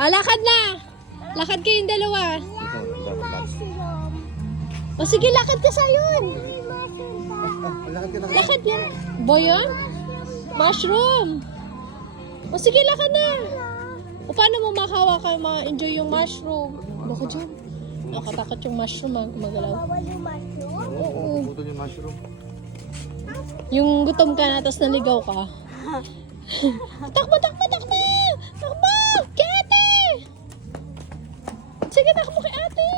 Lakad na. Lakad kayong dalawa. Mushroom. O sige, lakad ka sa yun. Lakad ka na. Lakad yan. Boy yun? Mushroom. O sige, lakad na. O paano mo makahawakan, ma-enjoy yung mushroom? Baka dyan. Nakatakot yung mushroom, magalaw. Bawal yung mushroom? Oo. Putol yung mushroom. Yung gutom ka na, tapos naligaw ka. Takbo, takbo, takbo! Takbo! Kay ate! Sige, takbo kay ate!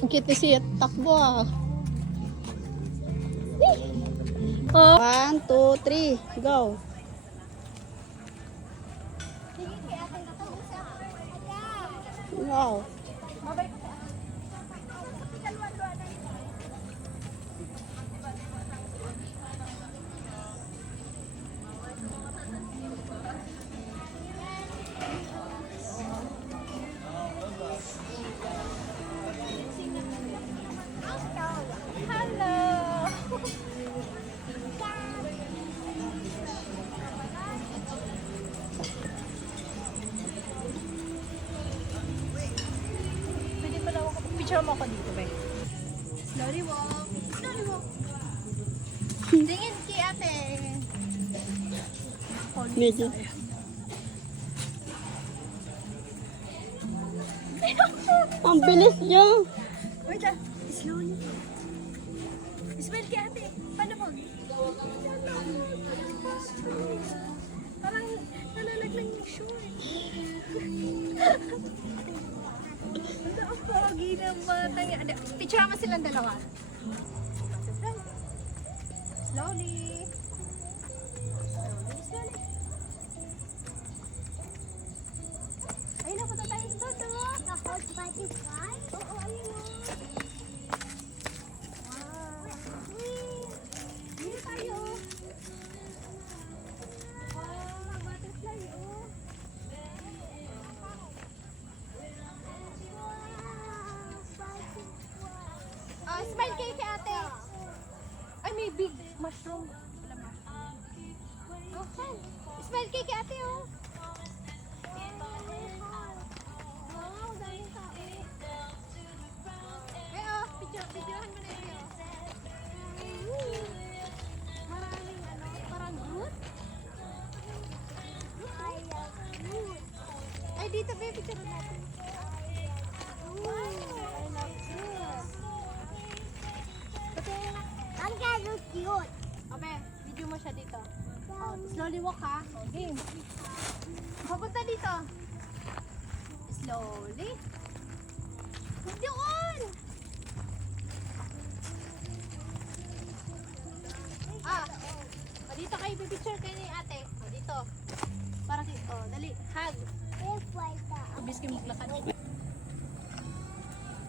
Ang cute ni siya. Takbo ah. Oh. 1, 2, 3, go. Wow. Pwede pala ako. Picture mo ako dito, be. Slowly walk. Slowly walk. Tingin kay ate. Medyo. Ang bilis niya. Wait lang. Slowly. Smile kay ate. Paano mo? Parang nalalaglang yung short. Ang pogi ng batang yan. Picture mo silang dalawa. Slowly. Slowly, slowly. Ayun na, punta tayo sa toto. Kapag butterfly? Oo, ayun o. Dito tayo. Wow, butterfly oh. Smile kayo kay ate. Ay, may big mushroom. Okay. Smile kayo kay ate oh. Wow, daming tao. Ay oh, videohan mo na yun. Maraming parang Groot. Ay, dito baby, picture natin. Wow, I love this. Ang gano'n cute. Obe, video mo siya dito. Oh, slowly walk ha. Oh, game. Papunta dito. Slowly. Doon! Dito kayo pipicture kayo ni ate. Dito. Para dito. Dali, hug. Ibis kayo maglakad.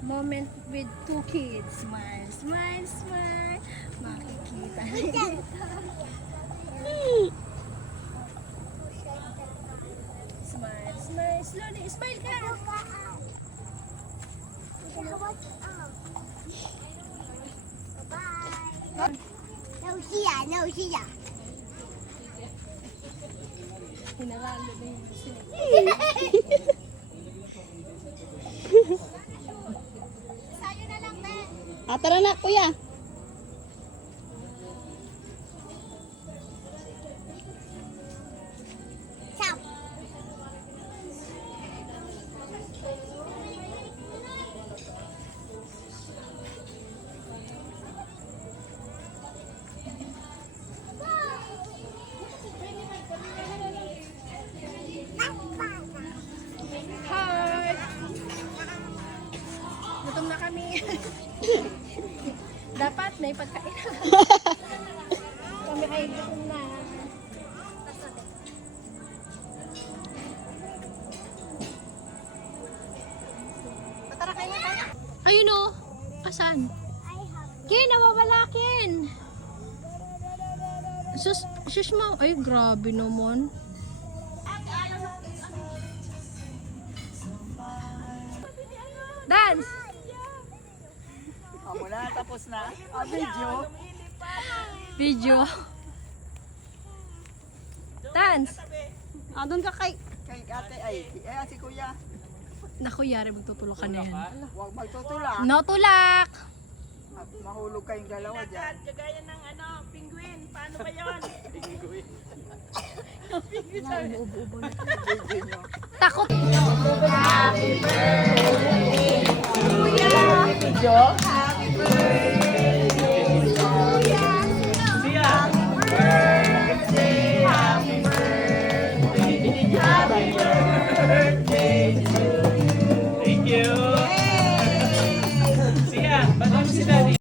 Moment with two kids. Smile, smile, smile. Makikita na dito. Smile, smile. Slowly. Smile ka. Bye. No siya, no siya. Hinaralo na yung gusto niya. Sa'yo na lang, Ben. Tara na, kuya. Ciao. Hi! Gutom na kami. Dapat may pagkain. Kami ay gutom na. Tara kayo na tayo. Ayun o. Asan? Ken, nawawala Ken. Sus mo. Ay, grabe naman. Dance! Ako na, tapos na. Video. Video. Dance! Ah, doon ka kay... Kay ate ay, si kuya. Naku, yari magtutulak ka na yan. Huwag magtutulak. No tulak! At mahulog kayong dalawa dyan. Kagaya ng penguin. Paano ba yun? Penguin. Takot! Video?